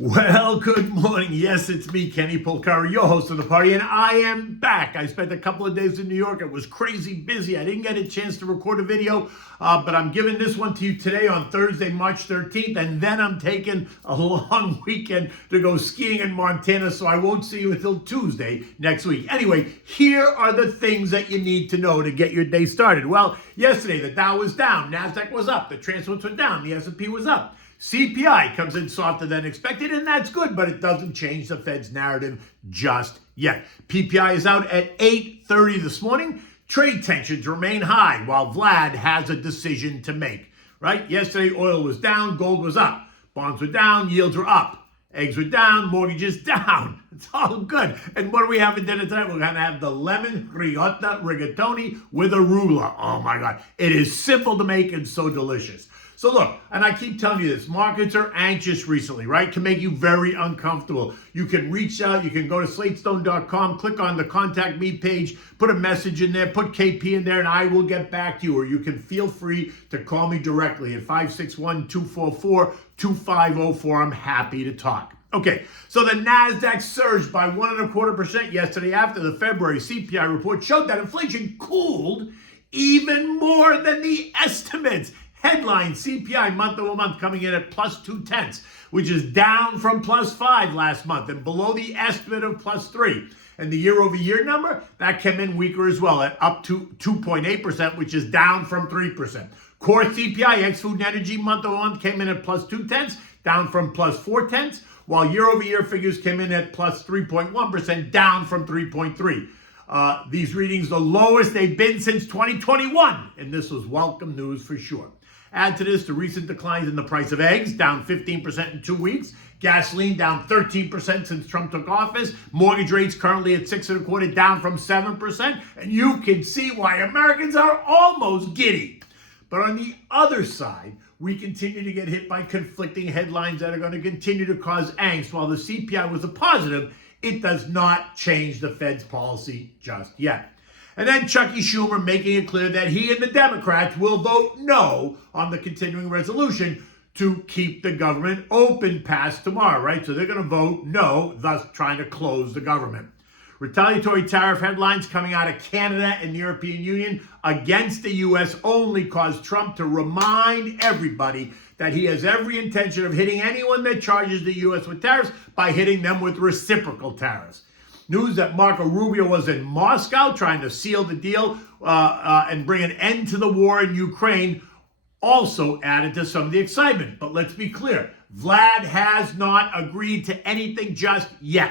Well, good morning. Yes, it's me, Kenny Polcari, your host of the party, and I am back. I spent a couple of days in New York. It was crazy busy. I didn't get a chance to record a video, but I'm giving this one to you today on Thursday, March 13th, and then I'm taking a long weekend to go skiing in Montana, so I won't see you until Tuesday next week. Anyway, here are the things that you need to know to get your day started. Well, yesterday, the Dow was down, Nasdaq was up, the transfers were down, the S&P was up. CPI comes in softer than expected, and that's good, but it doesn't change the Fed's narrative just yet. PPI is out at 8:30 this morning. Trade tensions remain high while Vlad has a decision to make, right? Yesterday, oil was down, gold was up. Bonds were down, yields were up. Eggs were down, mortgages down. It's all good. And what do we have for dinner tonight? We're going to have the lemon Ricotta Rigatoni with arugula. Oh my God. It is simple to make and so delicious. So look, and I keep telling you this, markets are anxious recently, right? Can make you very uncomfortable. You can reach out, you can go to slatestone.com, click on the contact me page, put a message in there, put KP in there, and I will get back to you. Or you can feel free to call me directly at 561-244-2504. I'm happy to talk. Okay, so the Nasdaq surged by 1.25% yesterday after the February CPI report showed that inflation cooled even more than the estimates. Headline CPI month over month coming in at plus 0.2, which is down from plus 5 last month and below the estimate of plus 3. And the year over year number, that came in weaker as well at up to 2.8%, which is down from 3%. Core CPI ex-food and energy month over month came in at plus 0.2, down from plus 0.4, while year over year figures came in at plus 3.1%, down from 3.3. These readings the lowest they've been since 2021, and this was welcome news for sure. Add to this the recent declines in the price of eggs, down 15% in 2 weeks. Gasoline down 13% since Trump took office. Mortgage rates currently at 6.25%, down from 7%. And you can see why Americans are almost giddy. But on the other side, we continue to get hit by conflicting headlines that are going to continue to cause angst. While the CPI was a positive, it does not change the Fed's policy just yet. And then Chucky Schumer making it clear that he and the Democrats will vote no on the continuing resolution to keep the government open past tomorrow, right? So they're going to vote no, thus trying to close the government. Retaliatory tariff headlines coming out of Canada and the European Union against the U.S. only caused Trump to remind everybody that he has every intention of hitting anyone that charges the U.S. with tariffs by hitting them with reciprocal tariffs. News that Marco Rubio was in Moscow trying to seal the deal and bring an end to the war in Ukraine also added to some of the excitement. But let's be clear, Vlad has not agreed to anything just yet.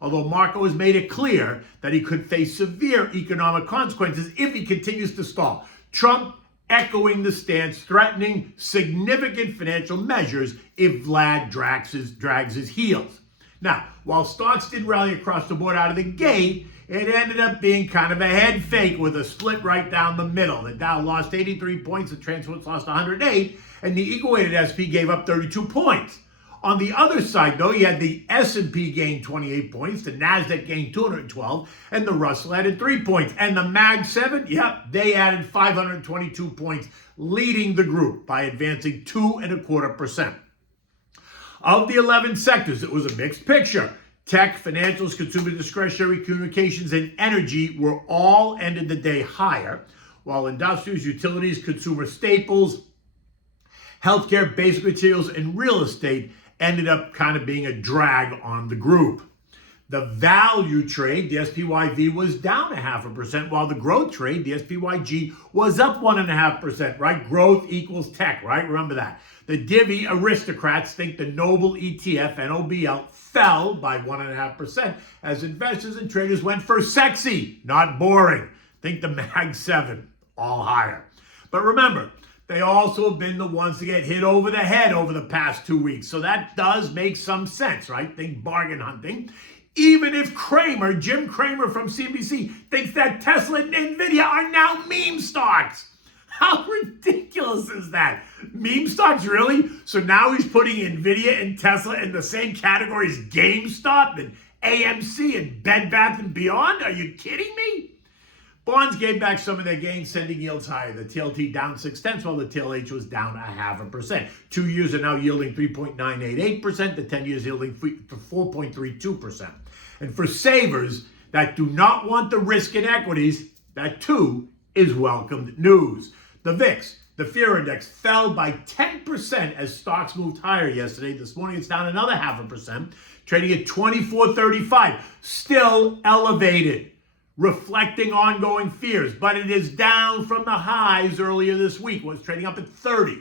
Although Marco has made it clear that he could face severe economic consequences if he continues to stall. Trump echoing the stance, threatening significant financial measures if Vlad drags his heels. Now, while stocks did rally across the board out of the gate, it ended up being kind of a head fake with a split right down the middle. The Dow lost 83 points, the Transfers lost 108, and the equal-weighted SP gave up 32 points. On the other side, though, you had the S&P gain 28 points, the Nasdaq gained 212, and the Russell added 3 points. And the Mag 7, they added 522 points, leading the group by advancing 2.25%. Of the 11 sectors, it was a mixed picture. Tech, financials, consumer discretionary, communications, and energy were all ended the day higher, while industrials, utilities, consumer staples, healthcare, basic materials, and real estate ended up kind of being a drag on the group. The value trade, the SPYV, was down 0.5%, while the growth trade, the SPYG, was up 1.5%, right? Growth equals tech, right? Remember that. The Divvy aristocrats think the Noble ETF, NOBL, fell by 1.5% as investors and traders went for sexy, not boring. Think the Mag 7, all higher. But remember, they also have been the ones to get hit over the head over the past 2 weeks. So that does make some sense, right? Think bargain hunting. Even if Jim Cramer from CNBC, thinks that Tesla and Nvidia are now meme stocks. How ridiculous is that? Meme stocks, really? So now he's putting Nvidia and Tesla in the same category as GameStop and AMC and Bed Bath & Beyond? Are you kidding me? Bonds gave back some of their gains, sending yields higher. The TLT down 0.6, while the TLH was down 0.5%. 2 years are now yielding 3.988%. The 10 years yielding 4.32%. And for savers that do not want the risk in equities, that too is welcomed news. The VIX, the fear index, fell by 10% as stocks moved higher yesterday. This morning it's down another 0.5%, trading at 24.35, still elevated, reflecting ongoing fears, but it is down from the highs earlier this week. It was trading up at 30.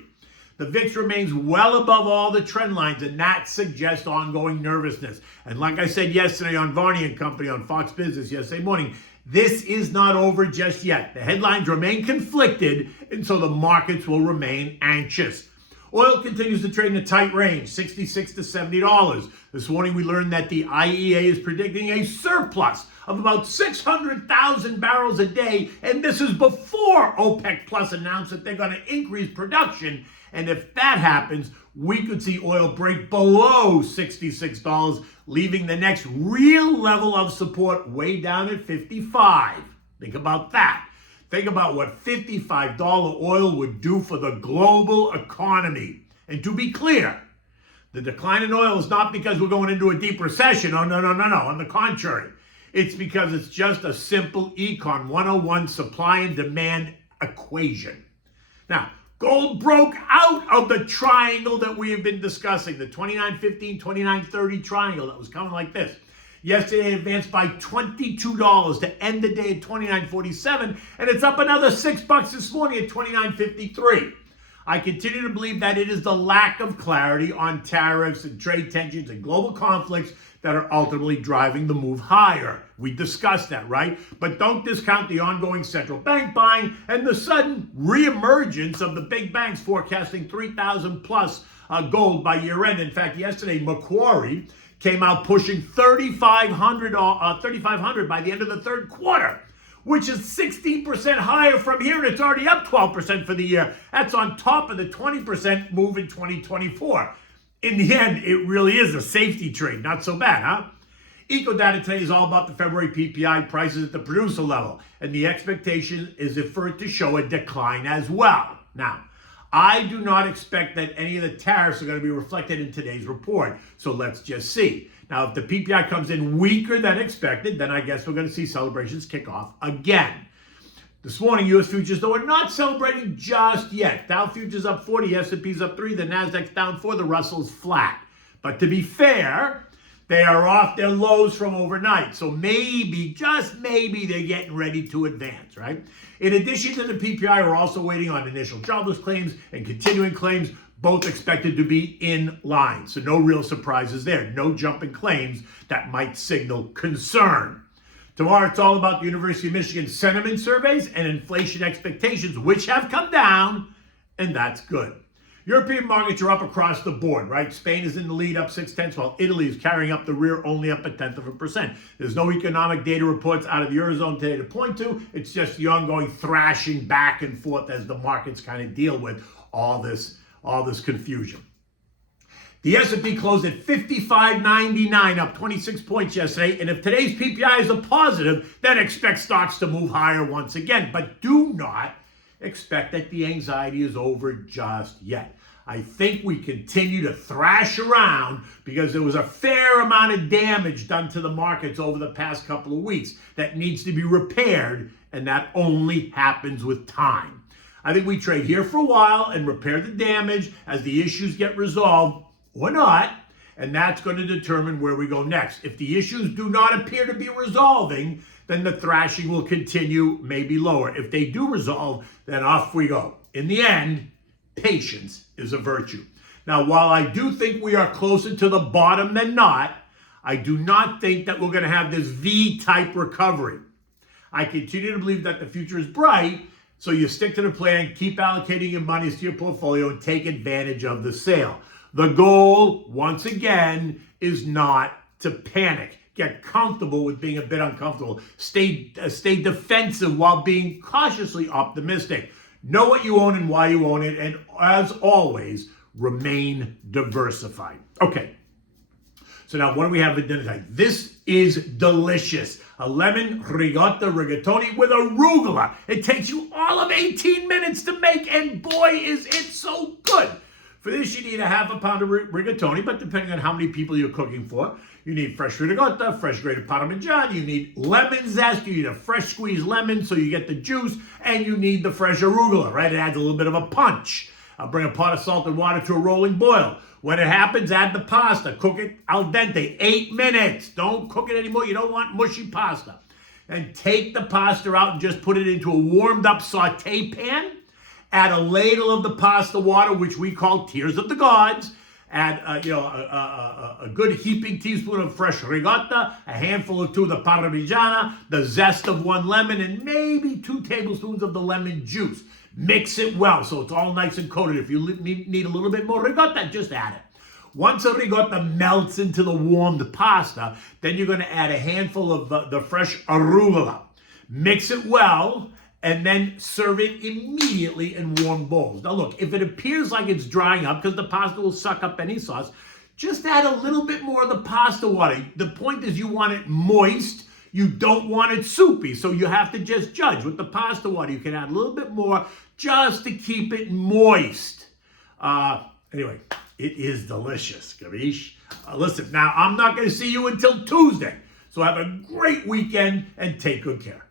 The VIX remains well above all the trend lines, and that suggests ongoing nervousness. And like I said yesterday on Varney and Company on Fox Business yesterday morning, this is not over just yet. The headlines remain conflicted, and so the markets will remain anxious. Oil continues to trade in a tight range, $66 to $70. This morning we learned that the IEA is predicting a surplus of about 600,000 barrels a day, and this is before OPEC Plus announced that they're going to increase production. And if that happens, we could see oil break below $66, leaving the next real level of support way down at $55. Think about that. Think about what $55 oil would do for the global economy. And to be clear, the decline in oil is not because we're going into a deep recession. Oh, no. On the contrary, it's because it's just a simple Econ 101 supply and demand equation. Now, gold broke out of the triangle that we have been discussing, the 29.15, 29.30 triangle that was coming like this. Yesterday it advanced by $22 to end the day at 29.47, and it's up another $6 this morning at 29.53. I continue to believe that it is the lack of clarity on tariffs and trade tensions and global conflicts that are ultimately driving the move higher. We discussed that, right? But don't discount the ongoing central bank buying and the sudden reemergence of the big banks forecasting 3,000 plus gold by year end. In fact, yesterday, Macquarie came out pushing 3,500 by the end of the third quarter, which is 16% higher from here, and it's already up 12% for the year. That's on top of the 20% move in 2024. In the end, it really is a safety trade. Not so bad, huh? Ecodata today is all about the February PPI prices at the producer level, and the expectation is for it to show a decline as well. Now, I do not expect that any of the tariffs are going to be reflected in today's report, so let's just see. Now, if the PPI comes in weaker than expected, then I guess we're going to see celebrations kick off again. This morning, U.S. futures, though, are not celebrating just yet. Dow futures up 40, S&P's up 3, the Nasdaq's down 4, the Russell's flat. But to be fair, they are off their lows from overnight. So maybe, just maybe, they're getting ready to advance, right? In addition to the PPI, we're also waiting on initial jobless claims and continuing claims, both expected to be in line. So no real surprises there. No jump in claims that might signal concern. Tomorrow, it's all about the University of Michigan sentiment surveys and inflation expectations, which have come down, and that's good. European markets are up across the board, right? Spain is in the lead, up 0.6, while Italy is carrying up the rear, only up 0.1%. There's no economic data reports out of the Eurozone today to point to. It's just the ongoing thrashing back and forth as the markets kind of deal with all this confusion. The S&P closed at 55.99, up 26 points yesterday. And if today's PPI is a positive, then expect stocks to move higher once again. But do not expect that the anxiety is over just yet. I think we continue to thrash around because there was a fair amount of damage done to the markets over the past couple of weeks that needs to be repaired, and that only happens with time. I think we trade here for a while and repair the damage as the issues get resolved, or not, and that's going to determine where we go next. If the issues do not appear to be resolving, then the thrashing will continue, maybe lower. If they do resolve, then off we go. In the end, patience is a virtue. Now, while I do think we are closer to the bottom than not, I do not think that we're going to have this V-type recovery. I continue to believe that the future is bright, so you stick to the plan, keep allocating your monies to your portfolio, and take advantage of the sale. The goal, once again, is not to panic. Get comfortable with being a bit uncomfortable. Stay defensive while being cautiously optimistic. Know what you own and why you own it, and as always, remain diversified. Okay, So now what do we have for dinner tonight? This is delicious. A lemon ricotta rigatoni with arugula. It takes you all of 18 minutes to make, and boy, is it so good. For this, you need a half a pound of rigatoni, but depending on how many people you're cooking for, you need fresh ricotta, fresh grated Parmesan, you need lemon zest, you need a fresh squeezed lemon so you get the juice, and you need the fresh arugula, right? It adds a little bit of a punch. Bring a pot of salted water to a rolling boil. When it happens, add the pasta. Cook it al dente, 8 minutes. Don't cook it anymore. You don't want mushy pasta. And take the pasta out and just put it into a warmed up saute pan. Add a ladle of the pasta water, which we call tears of the gods. Add a good heaping teaspoon of fresh ricotta, a handful or two of the parmigiana, the zest of 1 lemon, and maybe 2 tablespoons of the lemon juice. Mix it well so it's all nice and coated. If you need a little bit more ricotta, just add it. Once the ricotta melts into the warmed pasta, then you're going to add a handful of the fresh arugula. Mix it well, and then serve it immediately in warm bowls. Now look, if it appears like it's drying up, because the pasta will suck up any sauce, just add a little bit more of the pasta water. The point is you want it moist. You don't want it soupy, so you have to just judge. With the pasta water, you can add a little bit more just to keep it moist. Anyway, it is delicious, Gavish. Listen, now I'm not going to see you until Tuesday, so have a great weekend and take good care.